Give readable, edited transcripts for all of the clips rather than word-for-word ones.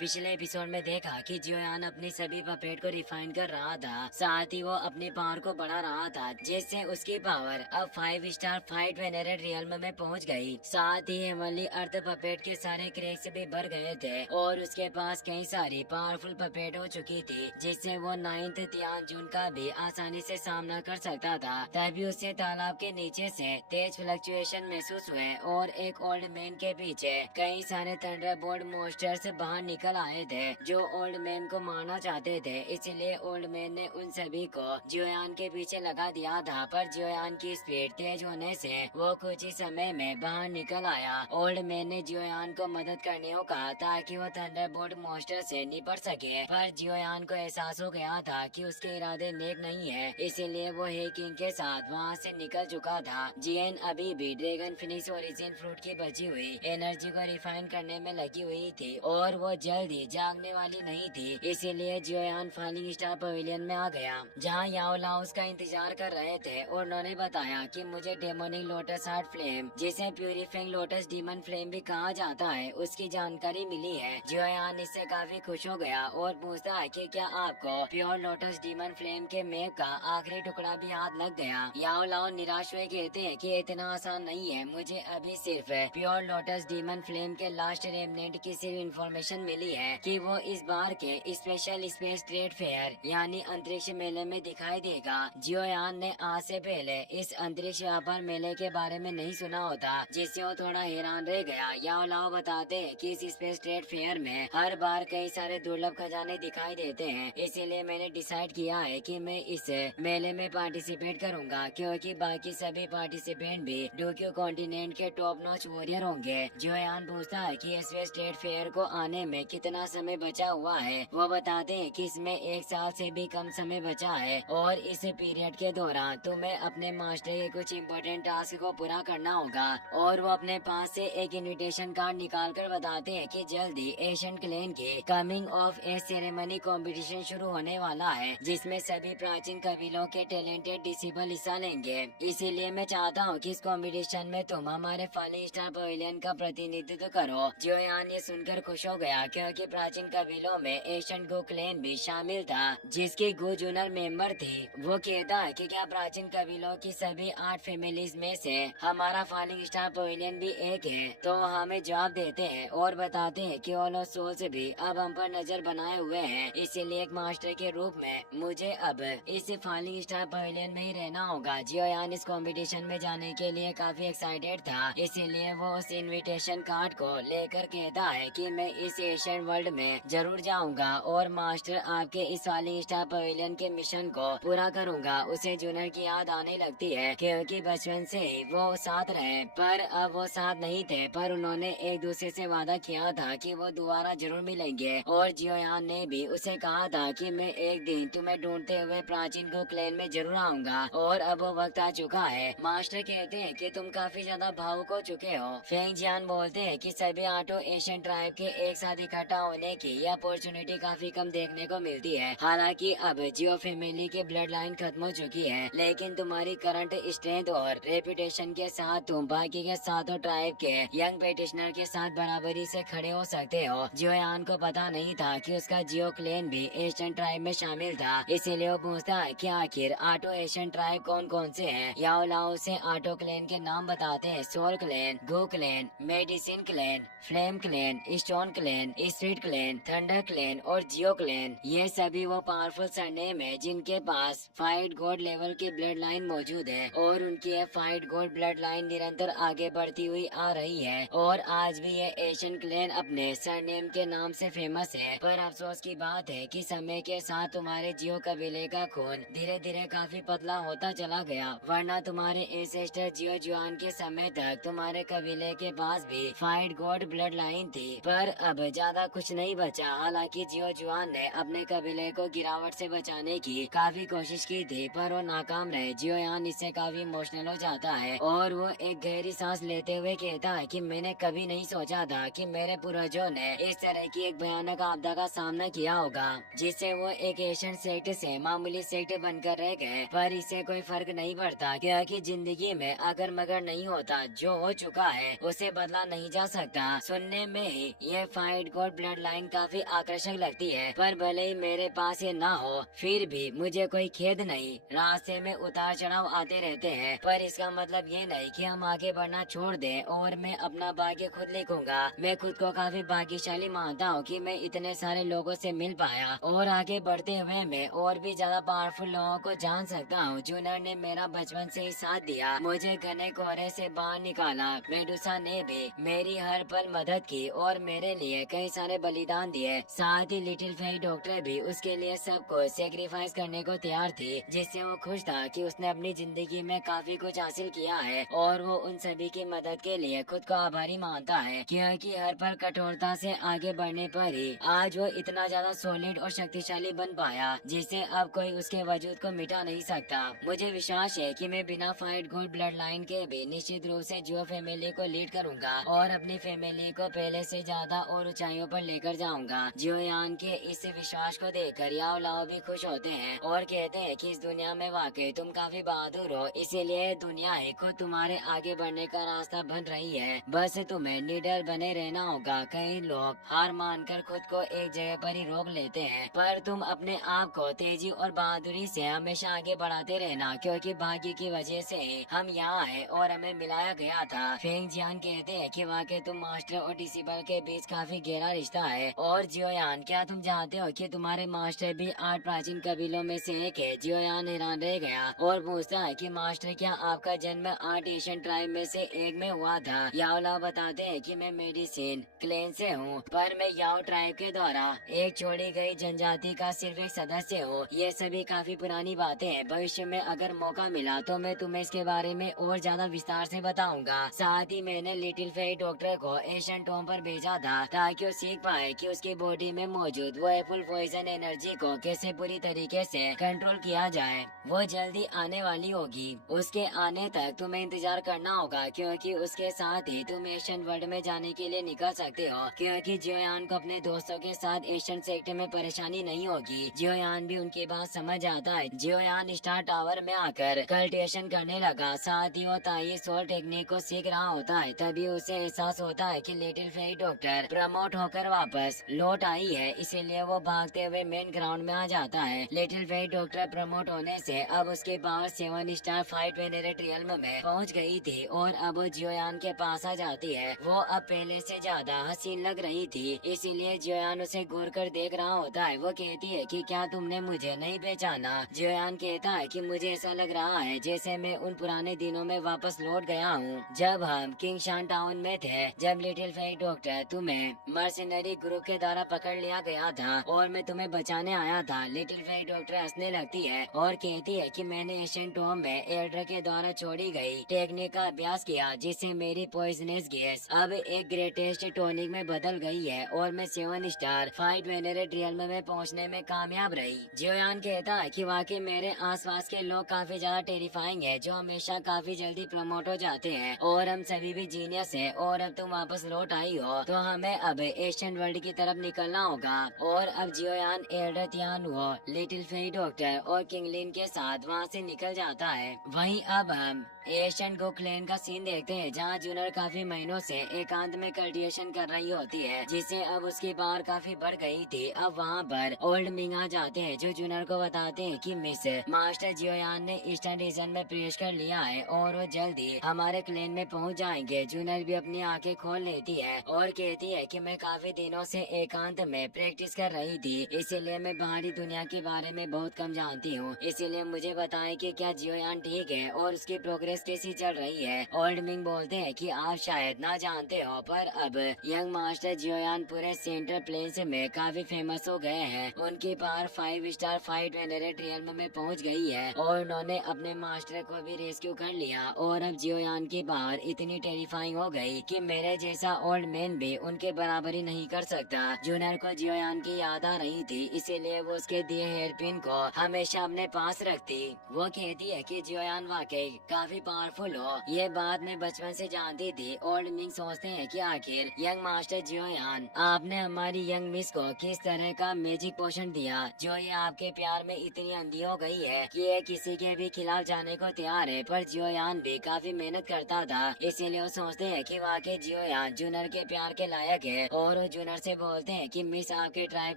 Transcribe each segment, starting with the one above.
पिछले एपिसोड में देखा कि जियोयान अपनी सभी पपेट को रिफाइन कर रहा था, साथ ही वो अपनी पावर को बढ़ा रहा था, जिससे उसकी पावर अब 5 स्टार फाइट वेनरेट रियल्म में पहुंच गई। साथ ही हेमनली अर्थ पपेट के सारे क्रैक्स भी भर गए थे और उसके पास कई सारी पावरफुल पपेट हो चुकी थी, जिससे वो 9th तियानजुन का भी आसानी से सामना कर सकता था। तभी उसे तालाब के नीचे से तेज फ्लक्चुएशन महसूस हुए और एक ओल्ड मैन के पीछे कई सारे थंडरबोल्ट मॉन्स्टर्स बाहर निकल आए थे, जो ओल्ड मैन को मारना चाहते थे। इसलिए ओल्ड मैन ने उन सभी को जियोयान के पीछे लगा दिया था, पर जियोयान की स्पीड तेज होने से वो कुछ ही समय में बाहर निकल आया। ओल्ड मैन ने जियोयान को मदद करने को कहा ताकि वो थंडरबोल्ट मॉन्स्टर से निपट सके, पर जियोयान को एहसास हो गया था कि उसके इरादे नेक नहीं है, इसीलिए वो हे किंग के साथ वहाँ से निकल चुका था। जियन अभी भी ड्रैगन फिनिश ओरिजिन फ्रूट की बची हुई एनर्जी को रिफाइन करने में लगी हुई थी और वो जल्दी जागने वाली नहीं थी, इसीलिए जियोयान फॉलिंग स्टार पवेलियन में आ गया, जहाँ याओ लाओ उसका इंतजार कर रहे थे और उन्होंने बताया कि मुझे डेमोनिक लोटस हार्ट फ्लेम, जिसे प्यूरिफाइंग लोटस डीमन फ्लेम भी कहा जाता है, उसकी जानकारी मिली है। जियोयान इससे काफी खुश हो गया और पूछता है कि क्या आपको प्योर लोटस डीमन फ्लेम के मैप का आखिरी टुकड़ा भी याद लग गया। याओ लाओ निराश हुए कहते हैं कि इतना आसान नहीं है, मुझे अभी सिर्फ प्योर लोटस डीमन फ्लेम के लास्ट रेमनेंट की सिर्फ इन्फॉर्मेशन मिली है कि वो इस बार के स्पेशल स्पेस ट्रेड फेयर यानी अंतरिक्ष मेले में दिखाई देगा। जियोयान ने आज से पहले इस अंतरिक्ष व्यापार मेले के बारे में नहीं सुना होता, जिससे वो थोड़ा हैरान रह गया। याओ लाओ बताते हैं कि इस स्पेस ट्रेड फेयर में हर बार कई सारे दुर्लभ खजाने दिखाई देते हैं, इसीलिए मैंने डिसाइड किया है कि मैं इस मेले में पार्टिसिपेट करूंगा, क्योंकि बाकी सभी पार्टिसिपेंट भी डोक्यो कॉन्टिनेंट के टॉप नॉच वॉरियर होंगे। जियोयान पूछता है कि स्पेस ट्रेड फेयर को आने में कितना समय बचा हुआ है। वो बताते हैं कि इसमें 1 साल से भी कम समय बचा है और इस पीरियड के दौरान तुम्हें अपने मास्टर के कुछ इम्पोर्टेंट टास्क को पूरा करना होगा। और वो अपने पास से एक इनविटेशन कार्ड निकाल कर बताते हैं कि जल्दी एशियन क्लैन की coming of age ceremony competition शुरू होने वाला है, जिसमें सभी प्राचीन कबीलों के टैलेंटेड डिसिबल हिस्सा लेंगे। इसीलिए मैं चाहता हूँ कि इस कंपटीशन में तुम हमारे फॉलिंग स्टार पवेलियन का प्रतिनिधित्व करो। जियोयान ये सुनकर खुश हो गया, क्योंकि प्राचीन कबीलों में एशियन गो क्लैन भी शामिल था, जिसकी गो जूनर मेंबर थी। वो कहता है कि क्या प्राचीन कबीलों की सभी 8 फैमिलीज में से हमारा फॉलिंग स्टार पवेलियन भी एक है। तो हमें जवाब देते हैं और बताते हैं कि ऑल ऑफ सोल्स भी अब हम पर नजर बनाए हुए हैं, इसीलिए एक मास्टर के रूप में मुझे अब इस फॉलिंग स्टार पवेलियन में ही रहना होगा। जियोयान इस कंपटीशन में जाने के लिए काफी एक्साइटेड था, इसीलिए वो उस इनविटेशन कार्ड को लेकर कहता है कि मैं इस एशियन वर्ल्ड में जरूर जाऊंगा और मास्टर आपके इस फॉलिंग स्टार पवेलियन के मिशन को पूरा करूंगा। उसे जूनियर की याद आने लगती है, क्योंकि बचपन से ही वो साथ रहे, पर अब वो साथ नहीं थे, पर उन्होंने एक दूसरे से वादा किया था कि वो दोबारा जरूर मिलेंगे। और जियोयान ने भी उसे कहा था कि मैं एक दिन तुम्हें ढूंढते हुए प्राचीन गो क्लैन में जरूर आऊंगा, और अब वो वक्त आ चुका है। मास्टर कहते हैं कि तुम काफी ज्यादा भावुक हो चुके हो। फेंग जियान बोलते हैं कि सभी 8 एशियन ट्राइब के एक साथ इकट्ठा होने की ये अपॉर्चुनिटी काफी कम देखने को मिलती है। हालांकि अब जियो फैमिली की ब्लड लाइन खत्म हो चुकी है, लेकिन तुम्हारी करंट स्ट्रेंथ और रेपुटेशन के साथ तुम बाकी के 7 ट्राइब के यंग पेटिशनर के साथ बराबरी से खड़े हो सकते हो। जियोयान को पता नहीं था कि उसका जियो क्लैन भी एशियन ट्राइब में शामिल था, इसीलिए वो पूछता है कि आखिर 8 एशियन ट्राइब कौन कौन से हैं। याओ लाओ से 8 क्लैन के नाम बताते हैं: soul clan, go clan, medicine clan, flame clan, stone clan, street clan, thunder clan और जियो क्लैन। ये सभी वो पावरफुल सरनेम है जिनके पास फाइट गॉड लेवल की ब्लड लाइन मौजूद है, और उनकी ये फाइट गॉड ब्लड लाइन निरंतर आगे बढ़ती हुई आ रही है, और आज भी ये एशियन क्लैन अपने सरनेम के नाम से फेमस है। पर अफसोस की बात है कि समय के साथ तुम्हारे जियो कबीले का खून धीरे धीरे काफी पतला होता चला गया, वरना तुम्हारे एंसेस्टर जियो जुआन के समय तक तुम्हारे कबीले के पास भी फाइट गॉड ब्लड लाइन थी, पर अब ज्यादा कुछ नहीं बचा। हालांकि जियो जुआन ने अपने कबीले को गिरावट से बचाने की काफी कोशिश की थी, पर वो नाकाम रहे। जियोयान इससे काफी इमोशनल हो जाता है और वो एक गहरी सांस लेते हुए कहता है कि मैंने कभी नहीं सोचा था कि मेरे पूर्वजों ने इस तरह की एक भयानक आपदा का सामना किया होगा, जिससे वो एक एशियन सेक्ट से मामूली सेक्ट बनकर रह गए। पर इससे कोई फर्क नहीं पड़ता, क्योंकि जिंदगी में अगर मगर नहीं होता, जो हो चुका है उसे बदला नहीं जा सकता। सुनने में ही ये फाइट गॉड गोड ब्लड लाइन काफी आकर्षक लगती है, पर भले ही मेरे पास ये ना हो, फिर भी मुझे कोई खेद नहीं। रास्ते में उतार चढ़ाव आते रहते हैं, पर इसका मतलब ये नहीं कि हम आगे बढ़ना छोड़ दें और मैं अपना भाग्य खुद लिखूंगा। मैं खुद को काफी भाग्यशाली मानता हूँ कि मैं इतने सारे लोगों से मिल पाया और आगे बढ़ते हुए मैं और भी ज्यादा पावरफुल लोगों को जान सकता हूँ। जूनर ने मेरा बचपन से ही साथ दिया, मुझे घने कोहरे से बाहर निकाला। मेडुसा ने भी मेरी हर पल मदद की और मेरे लिए कई सारे बलिदान दिए। साथ ही लिटिल फेरी डॉक्टर भी उसके लिए सबको सेक्रीफाइस करने को तैयार थी, जिससे वो खुश था कि उसने अपनी जिंदगी में काफी कुछ हासिल किया है और वो उन सभी की मदद के लिए खुद को आभारी मानता है, क्योंकि हर पल कठोरता से आगे बढ़ने पर ही आज वो इतना ज्यादा सॉलिड और शक्तिशाली बन पाया, जिससे अब कोई उसके वजूद को मिटा नहीं सकता। मुझे विश्वास है कि मैं बिना फाइट गोल्ड ब्लड लाइन के भी निश्चित रूप से जियो फैमिली को लीड करूंगा और अपनी फैमिली को पहले से ज्यादा और ऊंचाइयों पर लेकर जाऊंगा। जियोयान के इस विश्वास को देखकर याओ लाओ भी खुश होते हैं और कहते हैं कि इस दुनिया में वाकई तुम काफी बहादुर हो, इसीलिए दुनिया ही खुद तुम्हारे आगे बढ़ने का रास्ता बन रही है। बस तुम्हें निडर बने रहना होगा। कई लोग हार मानकर खुद को एक जगह पर ही रोक लेते हैं, पर तुम अपने आप को तेजी और बहादुरी से हमेशा आगे बढ़ाते रहना, क्योंकि भाग्य की वजह से हम यहाँ आए और हमें मिलाया गया था। फेंग जियान कहते हैं कि वाकई तुम मास्टर और डिसिबल के बीच काफी गहरा रिश्ता है। और जियोयान, क्या तुम जानते हो कि तुम्हारे मास्टर भी 8 प्राचीन कबीलों में से एक है? जियोयान हैरान रह गया और पूछता है कि मास्टर, क्या आपका जन्म 8 एशियन ट्राइब में से एक में हुआ था? याओ लाओ बताते हैं कि मैं मेडिसिन क्लेन से हूँ, पर मैं याओ ट्राइब के द्वारा एक छोड़ी गई जनजाति का सिर्फ एक सदस्य हूँ। ये सभी काफी पुरानी बातें हैं। भविष्य में अगर मौका मिला तो मैं तुम्हें इसके बारे में और ज्यादा विस्तार से बताऊंगा। साथ ही मैंने लिटिल फेरी डॉक्टर को एशियन टॉम पर भेजा था ताकि वो सीख पाए कि उसकी बॉडी में मौजूद वो फुल पॉइजन एनर्जी को कैसे पूरी तरीके से कंट्रोल किया जाए। वो जल्दी आने वाली होगी, उसके आने तक तुम्हें इंतजार करना होगा, क्योंकि उसके साथ ही तुम एशियन वर्ल्ड में जाने के लिए निकल सकते हो, क्योंकि जियोयान को अपने दोस्तों के साथ एशियन सेक्टर में परेशानी नहीं होगी। जियोयान भी उनकी बात समझ आता है। जियोयान स्टार टावर में आकर कल्टिवेशन करने लगा, साथ ही वो ताई सोल टेक्निक को सीख रहा होता है। तभी उसे एहसास होता है कि लिटिल फेरी डॉक्टर प्रमोट होकर वापस लौट आई है, इसीलिए वो भागते हुए मेन ग्राउंड में आ जाता है। लिटिल फेरी डॉक्टर प्रमोट होने से अब उसके power 7 star fight venerate realm में पहुंच गई थी और अब वो जियोयान के पास आ जाती है। वो अब पहले से ज्यादा हसीन लग रही थी, इसीलिए जियोयान उसे घूर कर देख रहा होता है। वो कहती है कि क्या तुमने मुझे नहीं पहचाना? जियोयान कहता है कि मुझे ऐसा लग रहा है जैसे मैं उन पुराने दिनों में वापस लौट गया हूँ, जब हम किंग शान टाउन में थे, जब लिटिल फेरी डॉक्टर तुम्हें मर्सिनरी ग्रुप के द्वारा पकड़ लिया गया था और मैं तुम्हें बचाने आया था। लिटिल फेरी डॉक्टर हंसने लगती है और कहती है कि मैंने एशियन टॉम में एल्डर के द्वारा छोड़ी गई टेक्निक का अभ्यास किया, जिससे मेरी पॉइजनस गैस अब एक ग्रेटेस्ट टॉनिक में बदल गई है और मैं 7 स्टार फाइट वेनरेट रियल्म में पहुंचने में कामयाब रही। जियोयान कहता है कि वाकई मेरे आसपास के लोग काफी ज्यादा टेरिफाइंग है, जो हमेशा काफी जल्दी प्रमोट हो जाते हैं, और हम सभी भी जीनियस हैं। और अब तुम वापस लौट आई हो तो हमें अब एशियन वर्ल्ड की तरफ निकलना होगा। और अब जियोयान एल्डर तियानुओ, लिटिल फेरी डॉक्टर और किंगलिन के साथ वहाँ से निकल जाता है। वहीं अब हम एशियन गो क्लेन का सीन देखते हैं, जहाँ जूनर काफी महीनों से एकांत में कल्टिवेशन कर रही होती है, जिससे अब उसकी पावर काफी बढ़ गई थी। अब वहाँ पर ओल्ड मिंग आ जाते हैं, जो जूनर को बताते हैं कि मिस मास्टर जियोयान ने ईस्टर्न रीजन में प्रवेश कर लिया है और वो जल्दी हमारे क्लेन में पहुँच जाएंगे। जूनर भी अपनी आंखें खोल लेती है और कहती है कि मैं काफी दिनों से एकांत में प्रैक्टिस कर रही थी, इसीलिए मैं बाहरी दुनिया के बारे में बहुत कम जानती हूँ। इसीलिए मुझे बताएं कि क्या जियोयान ठीक है और उसकी प्रोग्रेस कैसी चल रही है। ओल्ड मिंग बोलते हैं कि आप शायद ना जानते हो, पर अब यंग मास्टर जियोयान पूरे सेंट्रल प्लेन्स में काफी फेमस हो गए हैं। उनकी power 5 star fight venerate realm में पहुंच गई है और उन्होंने अपने मास्टर को भी रेस्क्यू कर लिया। और अब जियोयान की पावर इतनी टेरिफाइंग हो गई कि मेरे जैसा ओल्ड मैन भी उनके बराबरी नहीं कर सकता। जूनर को जियोयान की याद आ रही थी, इसीलिए वो उसके दिए हेयर पिन को हमेशा अपने पास रखती। वो कहती है कि जियोयान वाकई काफी पावरफुल हो, ये बात मैं बचपन से जानती थी। ओल्ड मिंग सोचते हैं कि आखिर यंग मास्टर जियोयान, आपने हमारी यंग मिस को किस तरह का मैजिक पोशन दिया जो ये आपके प्यार में इतनी अंधी हो गई है कि ये किसी के भी खिलाफ जाने को तैयार है। पर जियोयान भी काफी मेहनत करता था, इसीलिए वो सोचते हैं कि वाकई जियोयान जूनर के प्यार के लायक है और और वो जूनर से बोलते हैं कि मिस आपके ट्राइब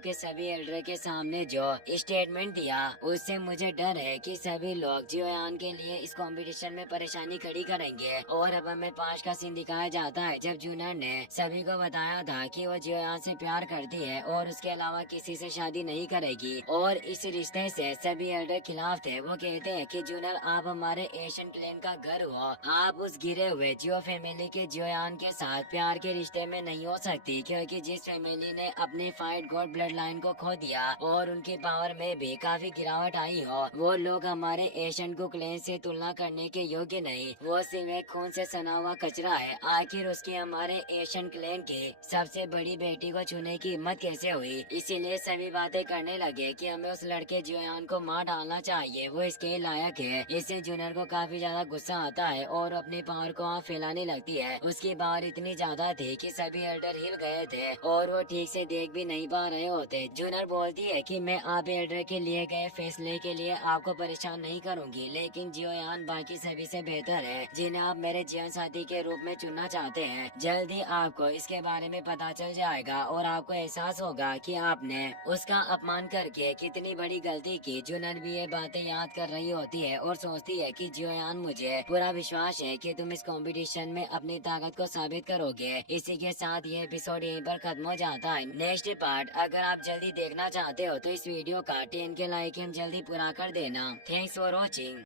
के सभी एल्डर के सामने जो स्टेटमेंट दिया उससे मुझे डर है कि सभी लोग जियोयान के लिए इस कंपटीशन में परेशानी खड़ी करेंगे। और अब हमें पास का सीन दिखाया जाता है जब जूनर ने सभी को बताया था कि वो जियोयान से प्यार करती है और उसके अलावा किसी से शादी नहीं करेगी और इस रिश्ते से सभी एल्डर खिलाफ थे। वो कहते हैं कि जूनर आप हमारे एशियन क्लैन का घर हो, आप उस गिरे हुए जियो फैमिली के जियोयान के साथ प्यार के रिश्ते में नहीं हो सकती क्योंकि जिस फैमिली ने अपने फाइट गॉड ब्लड लाइन को खो दिया और उनकी पावर में भी काफी गिरावट आई हो, वो लोग हमारे एशियन को क्लैन से तुलना करने के योग्य नहीं। वो सिर्फ एक खून से सना हुआ कचरा है। आखिर उसकी हमारे एशियन क्लैन की सबसे बड़ी बेटी को छूने की हिम्मत कैसे हुई। इसीलिए सभी बातें करने लगे कि हमें उस लड़के जियोयान को मार डालना चाहिए, वो इसके लायक है। इससे जूनर को काफी ज्यादा गुस्सा आता है और अपनी पावर को वहाँ फैलाने लगती है। उसकी पावर इतनी ज्यादा थी कि सभी एल्डर हिल गए थे और वो ठीक से देख भी नहीं पा रहे होते। जूनर बोलती है कि मैं आप एल्डर के लिए गए फैसले के लिए आपको परेशान नहीं करूंगी, लेकिन जियोयान बाकी सभी से बेहतर है जिन्हें आप मेरे जीवन साथी के रूप में चुनना चाहते हैं। जल्द ही आपको इसके बारे में पता चल जाएगा और आपको एहसास होगा कि आपने उसका अपमान करके कितनी बड़ी गलती की। जूनर भी ये बातें याद कर रही होती है और सोचती है कि जियोयान मुझे पूरा विश्वास है कि तुम इस कंपटीशन में अपनी ताकत को साबित करोगे। इसी के साथ ये एपिसोड यहीं पर खत्म हो जाता है। नेक्स्ट पार्ट अगर आप जल्दी देखना चाहते हो तो इस वीडियो का 10 के लाइक हम जल्दी पूरा कर देना। Thanks for watching.